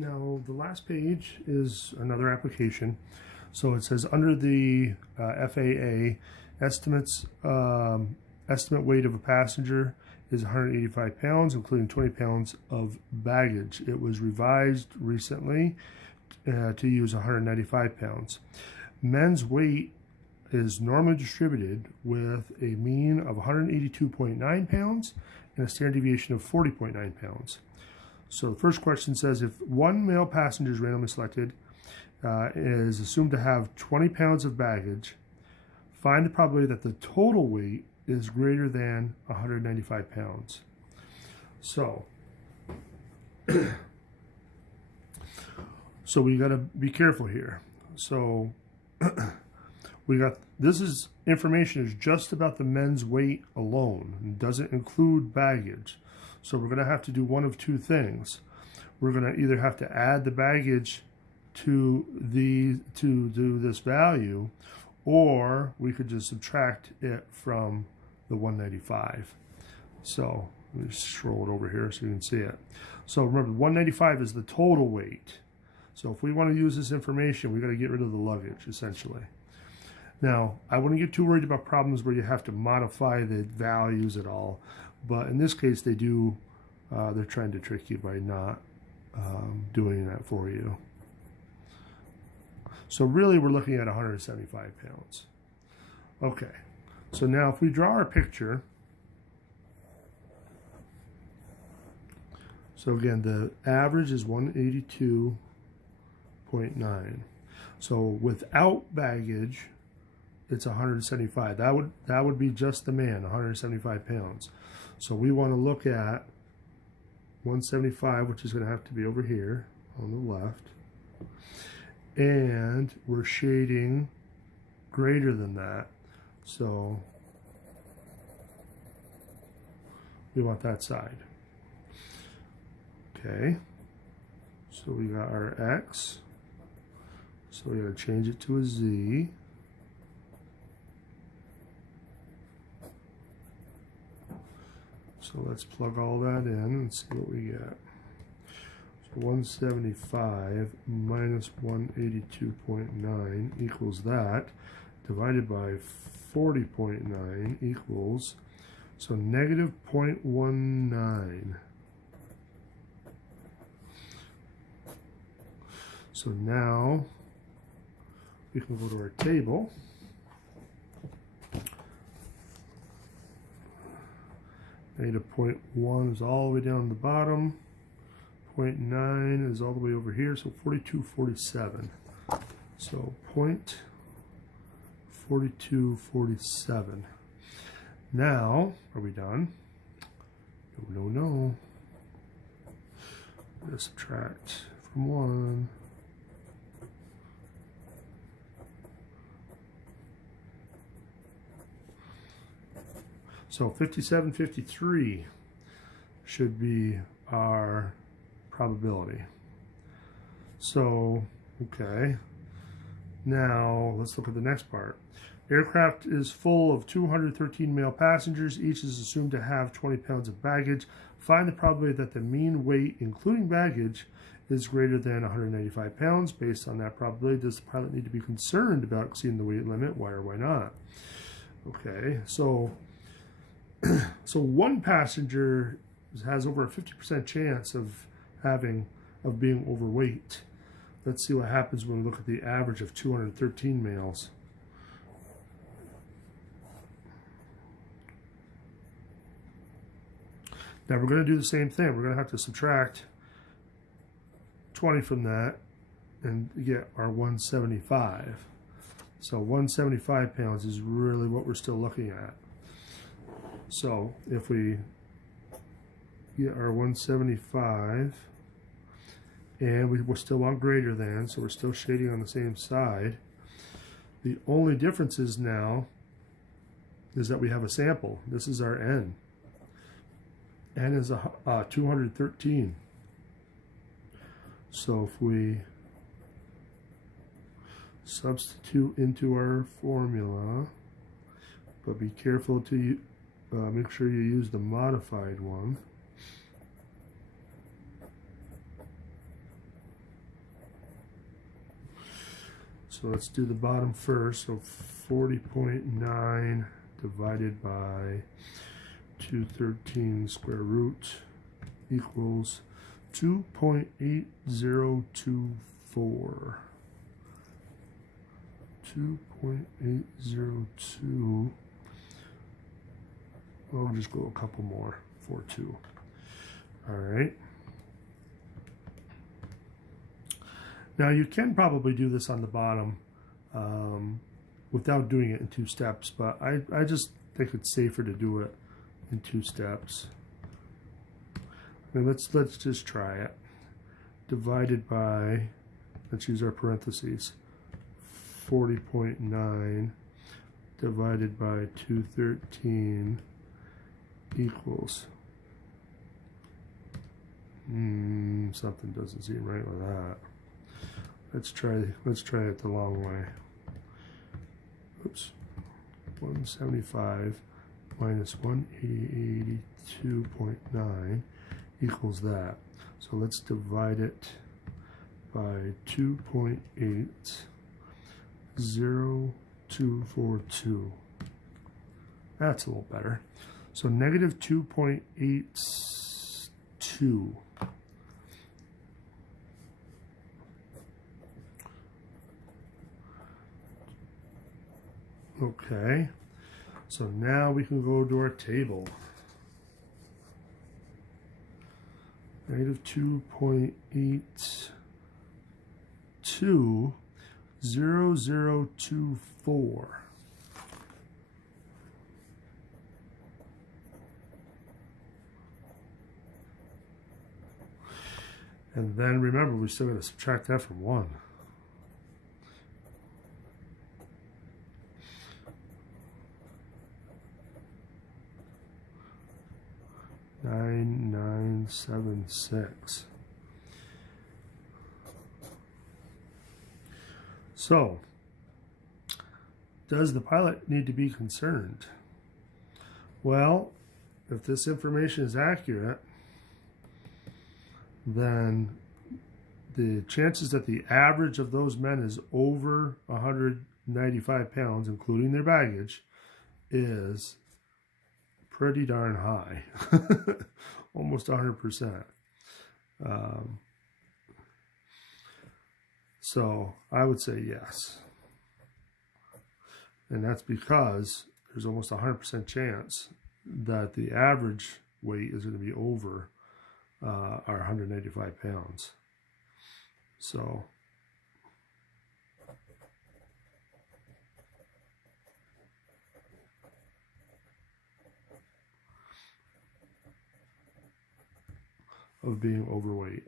Now the last page is another application. So it says under the FAA, estimate weight of a passenger is 185 pounds, including 20 pounds of baggage. It was revised recently to use 195 pounds. Men's weight is normally distributed with a mean of 182.9 pounds and a standard deviation of 40.9 pounds. So the first question says, if one male passenger is randomly selected, is assumed to have 20 pounds of baggage, find the probability that the total weight is greater than 195 pounds. So, we got to be careful here. So this is information is just about the men's weight alone. It doesn't include baggage. So we're going to have to do one of two things. We're going to either have to add the baggage to this value, or we could just subtract it from the 195. So let me scroll it over here so you can see it. So remember, 195 is the total weight. So if we want to use this information, we got to get rid of the luggage, essentially. Now, I wouldn't get too worried about problems where you have to modify the values at all, but in this case, they do. They're trying to trick you by not doing that for you. So really, we're looking at 175 pounds. Okay, so now if we draw our picture, so again, the average is 182.9. So without baggage, it's 175. That would be just the man, 175 pounds. So we want to look at 175, which is going to have to be over here on the left. And we're shading greater than that. So we want that side. Okay. So we got our X. So we got to change it to a Z. So let's plug all that in and see what we get. So 175 minus 182.9 equals that, divided by 40.9 equals, so negative 0.19. So now we can go to our table. Negative 0.1 is all the way down the bottom. 0.9 is all the way over here, so 42.47. So 0.4247. Now, are we done? No. Let's subtract from 1. So 57.53 should be our probability. So, okay. Now, let's look at the next part. Aircraft is full of 213 male passengers. Each is assumed to have 20 pounds of baggage. Find the probability that the mean weight, including baggage, is greater than 195 pounds. Based on that probability, does the pilot need to be concerned about exceeding the weight limit? Why or why not? Okay, so one passenger has over a 50% chance of being overweight. Let's see what happens when we look at the average of 213 males. Now we're going to do the same thing. We're going to have to subtract 20 from that and get our 175. So 175 pounds is really what we're still looking at. So if we get our 175 and we still want greater than, so we're still shading on the same side. The only difference is now is that we have a sample. This is our N. N is 213. So if we substitute into our formula, but be careful to make sure you use the modified one. So let's do the bottom first. So 40.9 divided by 213 square root equals 2.8024. 2.802. I'll just go a couple more. 42. All right. Now you can probably do this on the bottom without doing it in 2 steps, but I just think it's safer to do it in 2 steps. And let's just try it. Divided by, let's use our parentheses, 40.9 divided by 213 equals, something doesn't seem right with that. Let's try it the long way. Oops. 175 minus 182.9 equals that. So let's divide it by 2.80242. That's a little better. So negative 2.82. Okay, so now we can go to our table. Negative 2.820024. And then remember, we still got to subtract that from 1. $9,976. So, does the pilot need to be concerned? Well, if this information is accurate, then the chances that the average of those men is over 195 pounds, including their baggage, is pretty darn high. Almost 100%. So I would say yes. And that's because there's almost a 100% chance that the average weight is going to be over our 185 pounds. So of being overweight.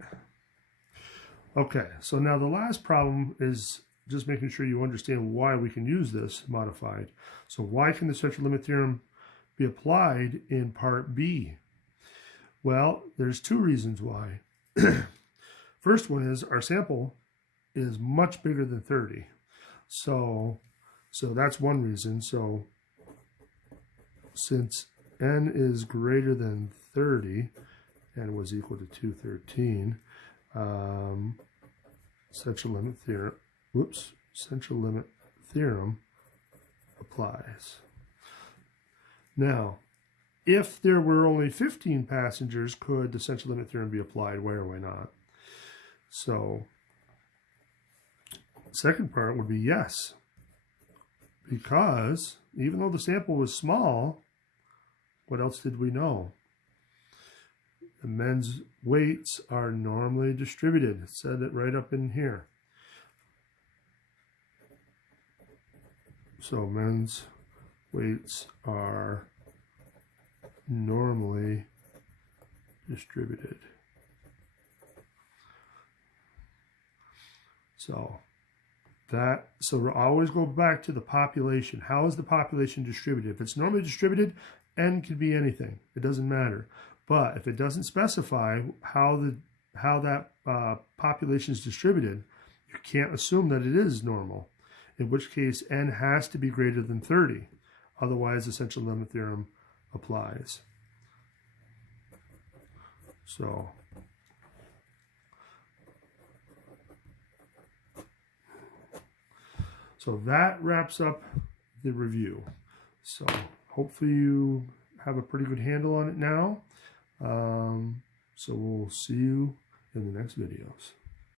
Okay, so now the last problem is just making sure you understand why we can use this modified. So why can the central limit theorem be applied in part B? Well, there's 2 reasons why. First one is our sample is much bigger than 30. So that's one reason. So since n is greater than 30, and was equal to 213, central limit theorem applies. Now, if there were only 15 passengers, could the central limit theorem be applied? Why or why not? So, second part would be yes, because even though the sample was small, what else did we know? The men's weights are normally distributed. It said it right up in here. So men's weights are normally distributed. So we'll always go back to the population. How is the population distributed? If it's normally distributed, n could be anything. It doesn't matter. But if it doesn't specify how that population is distributed, you can't assume that it is normal, in which case n has to be greater than 30. Otherwise, the central limit theorem applies. So So that wraps up the review. So hopefully you have a pretty good handle on it now. So we'll see you in the next videos.